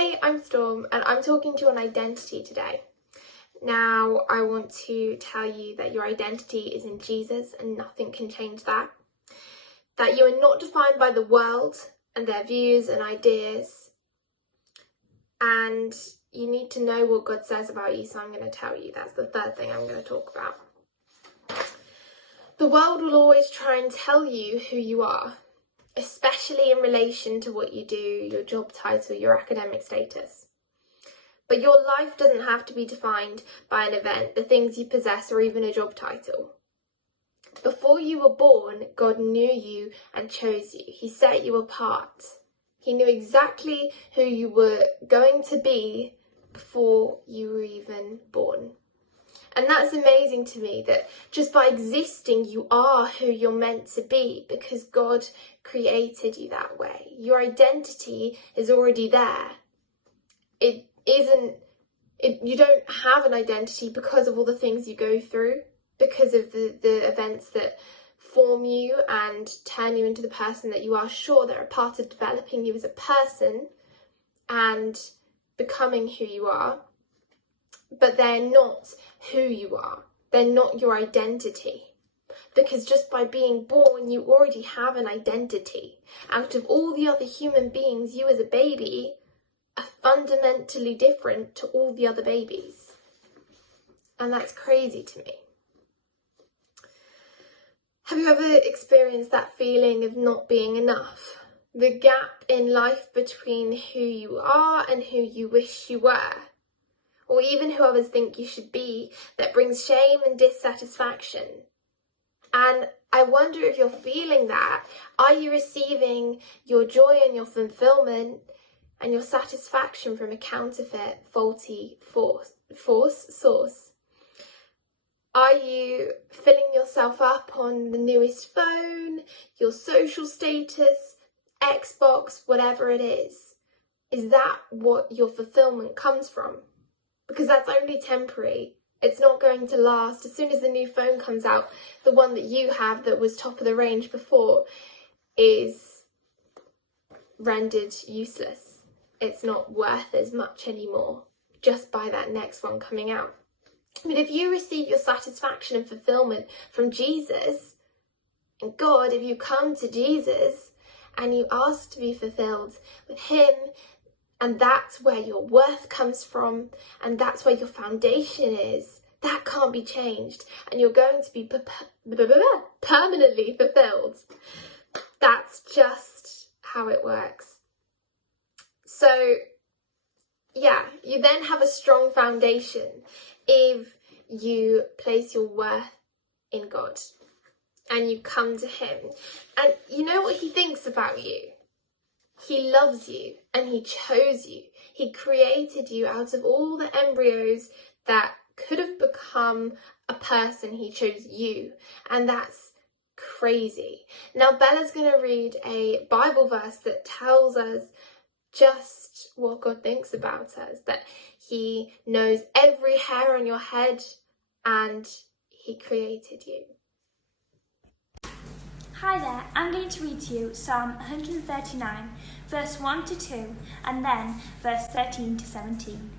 Hey, I'm Storm and I'm talking to you on identity today. Now, I want to tell you that your identity is in Jesus and nothing can change that. That you are not defined by the world and their views and ideas. And you need to know what God says about you, so I'm going to tell you. That's the third thing I'm going to talk about. The world will always try and tell you who you are, especially in relation to what you do, your job title, your academic status. But your life doesn't have to be defined by an event, the things you possess, or even a job title. Before you were born, God knew you and chose you. He set you apart. He knew exactly who you were going to be before you were even born. And that's amazing to me, that just by existing, you are who you're meant to be because God created you that way. Your identity is already there. You don't have an identity because of all the things you go through, because of the events that form you and turn you into the person that you are. Sure, they're a part of developing you as a person and becoming who you are, but they're not who you are. They're not your identity. Because just by being born, you already have an identity. Out of all the other human beings, you as a baby are fundamentally different to all the other babies. And that's crazy to me. Have you ever experienced that feeling of not being enough? The gap in life between who you are and who you wish you were, or even who others think you should be, that brings shame and dissatisfaction. And I wonder if you're feeling that. Are you receiving your joy and your fulfillment and your satisfaction from a counterfeit, faulty false source? Are you filling yourself up on the newest phone, your social status, Xbox, whatever it is? Is that what your fulfillment comes from? Because that's only temporary. It's not going to last. As soon as the new phone comes out, the one that you have that was top of the range before is rendered useless. It's not worth as much anymore just by that next one coming out. But if you receive your satisfaction and fulfillment from Jesus and God, if you come to Jesus and you ask to be fulfilled with Him, and that's where your worth comes from, and that's where your foundation is, that can't be changed, and you're going to be permanently fulfilled. That's just how it works. So, yeah, you then have a strong foundation if you place your worth in God and you come to Him. And you know what He thinks about you? He loves you and He chose you. He created you out of all the embryos that could have become a person. He chose you, and that's crazy. Now Bella's going to read a Bible verse that tells us just what God thinks about us, that He knows every hair on your head and He created you. Hi there, I'm going to read to you Psalm 139, verse 1 to 2, and then verse 13 to 17.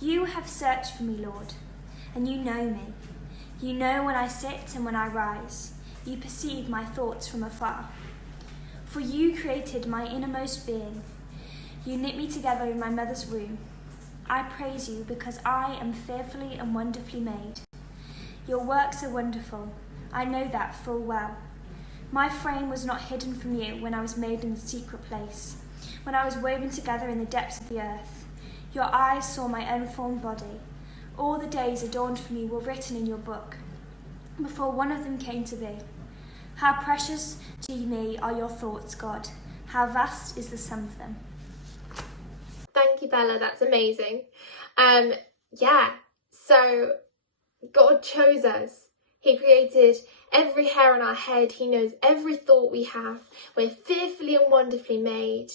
You have searched for me, Lord, and you know me. You know when I sit and when I rise. You perceive my thoughts from afar. For you created my innermost being. You knit me together in my mother's womb. I praise you because I am fearfully and wonderfully made. Your works are wonderful. I know that full well. My frame was not hidden from you when I was made in the secret place, when I was woven together in the depths of the earth. Your eyes saw my unformed body. All the days adorned for me were written in your book, before one of them came to be. How precious to me are your thoughts, God. How vast is the sum of them. Thank you, Bella. That's amazing. So God chose us. He created every hair on our head. He knows every thought we have. We're fearfully and wonderfully made.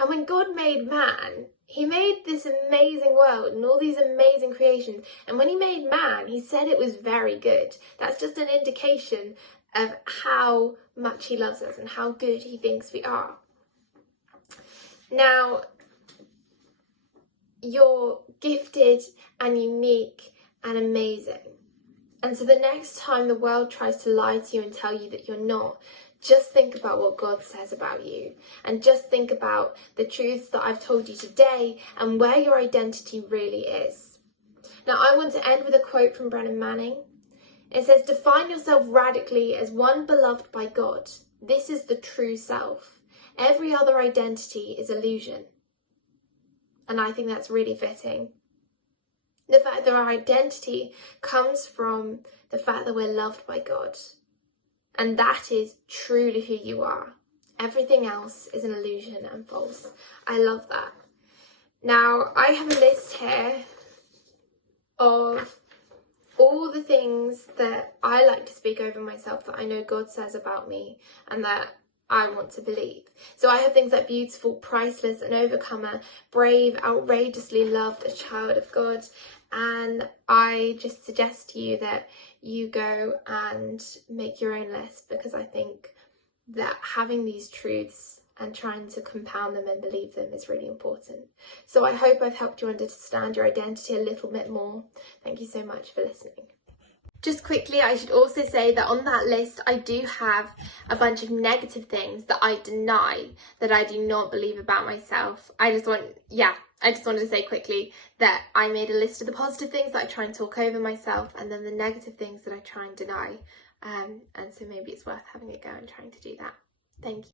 And when God made man, He made this amazing world and all these amazing creations. And when He made man, He said it was very good. That's just an indication of how much He loves us and how good He thinks we are. Now, you're gifted and unique and amazing. And so the next time the world tries to lie to you and tell you that you're not, just think about what God says about you, and just think about the truths that I've told you today and where your identity really is. Now, I want to end with a quote from Brennan Manning. It says, "Define yourself radically as one beloved by God. This is the true self. Every other identity is illusion." And I think that's really fitting. The fact that our identity comes from the fact that we're loved by God. And that is truly who you are. Everything else is an illusion and false. I love that. Now, I have a list here of all the things that I like to speak over myself that I know God says about me and that I want to believe. So I have things like beautiful, priceless, an overcomer, brave, outrageously loved, a child of God. And I just suggest to you that you go and make your own list, because I think that having these truths and trying to compound them and believe them is really important. So I hope I've helped you understand your identity a little bit more. Thank you so much for listening. Just quickly, I should also say that on that list, I do have a bunch of negative things that I deny, that I do not believe about myself. I just wanted to say quickly that I made a list of the positive things that I try and talk over myself, and then the negative things that I try and deny. And so maybe it's worth having a go and trying to do that. Thank you.